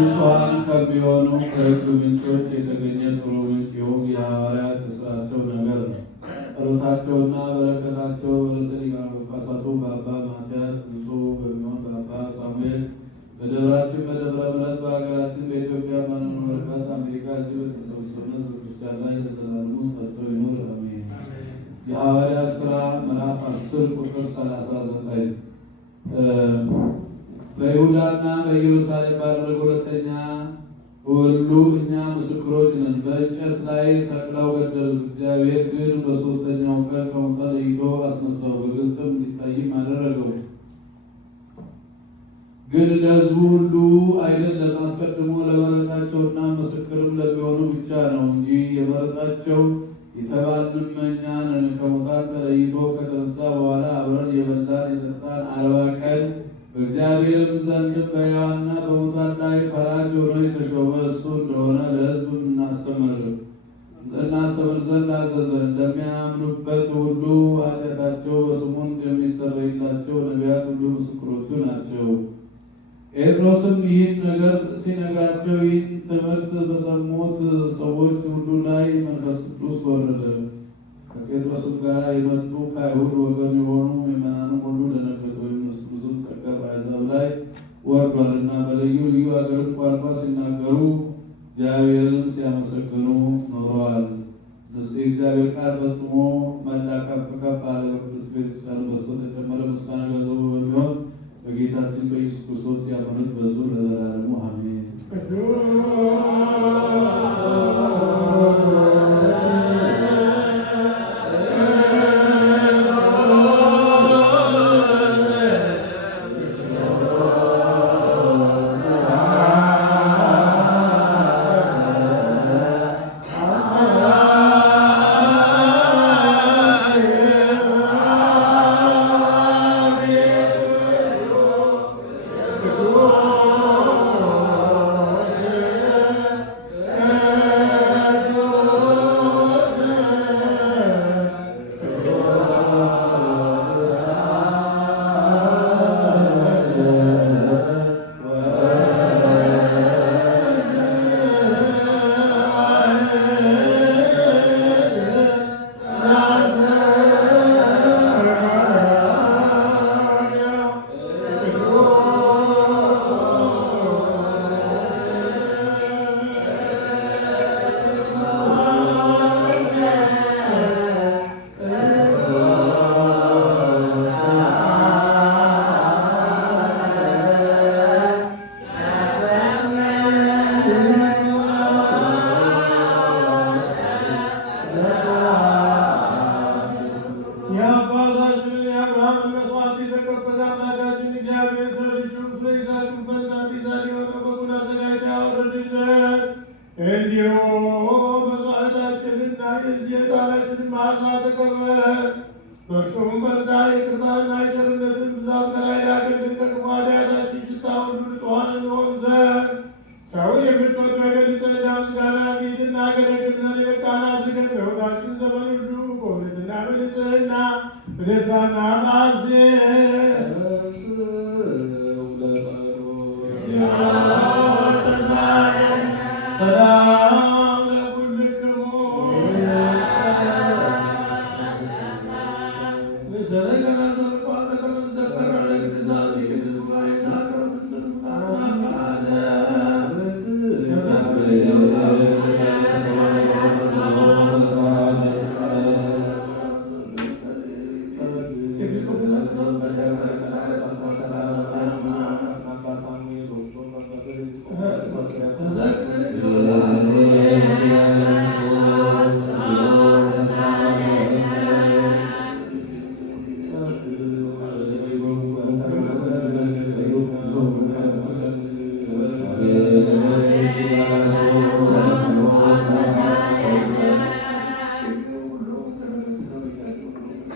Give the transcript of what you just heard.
ንጹሐን ከሚሆኑ ከሕግ ምንጮች የተገኘ ጥሩ ምንጭ ይሁን የሐዋርያት የሥራቸው ነገር ነው። ጸሎታቸውና በረከታቸው ርዕሰ ሊቃነ ጳጳሳቱ በአባ ማትያስ ብፁዕ በሚሆን በአባ ሳሙኤል በደብራችን በደብረ ምሕረት በሀገራችን በኢትዮጵያ በምንኖርበት አሜሪካ እዚህ በተሰበሰብን ቤተክርስቲያን ላይ ለዘላለሙ ጸንቶ ይኑር አሜን። የሐዋርያት ሥራ ምዕራፍ 10 ቁጥር 39 በይሁዳና በኢየሩሳሌም ባደረገው ሁለተኛ ሁሉ እኛ ምስክሮች ነን። በእንጨት ላይ ሰቅለው ገደሉት። እግዚአብሔር ግን በሦስተኛው ቀን ከሙታን ለይቶ አስነሳው፣ በግልጥም እንዲታይም አደረገው። ግን ለሕዝቡ ሁሉ አይደለም፣ አስቀድሞ ለመረጣቸውና ምስክርም ለሚሆኑ ብቻ ነው እንጂ የመረጣቸው የተባልንም እኛ ነን። ከሙታን ተለይቶ ከተነሳ በኋላ አብረን የበላን የጠጣን 40 ቀን በእግዚአብሔር ዘንድ በሕያዋንና በሙታን ላይ ፈራጅ ሆኖ የተሾመ እሱ እንደሆነ ለሕዝብ እናስተምር ዘንድ አዘዘን። እንደሚያምኑበት ሁሉ ኃጢአታቸው በስሙ እንደሚሰረይላቸው ነቢያት ሁሉ ምስክሮቹ ናቸው። ጴጥሮስም ይህን ነገር ሲነግራቸው ይህን ትምህርት በሰሙት ሰዎች ሁሉ ላይ መንፈስ ቅዱስ ወረደ። ከጴጥሮስም ጋር የመጡ ከአይሁድ ወገን የሆኑ ምዕመናንም ሁሉ ደነገጡ። ብዙም ጸጋ በአሕዛብ ላይ ወርዷልና በልዩ ልዩ አገርም ቋንቋ ሲናገሩ እግዚአብሔርን ሲያመሰግኑ ኖረዋል። የእግዚአብሔር ቃል ፈጽሞ መላ ከፍ ከፍ አለ። በቅድስት ቤተክርስቲያን በስቶ ተጨመረ። ምስጋና ገንዘቡ በሚሆን በጌታችን በኢየሱስ ክርስቶስ ያመኑት በዙ ለዘላለሙ አሜን።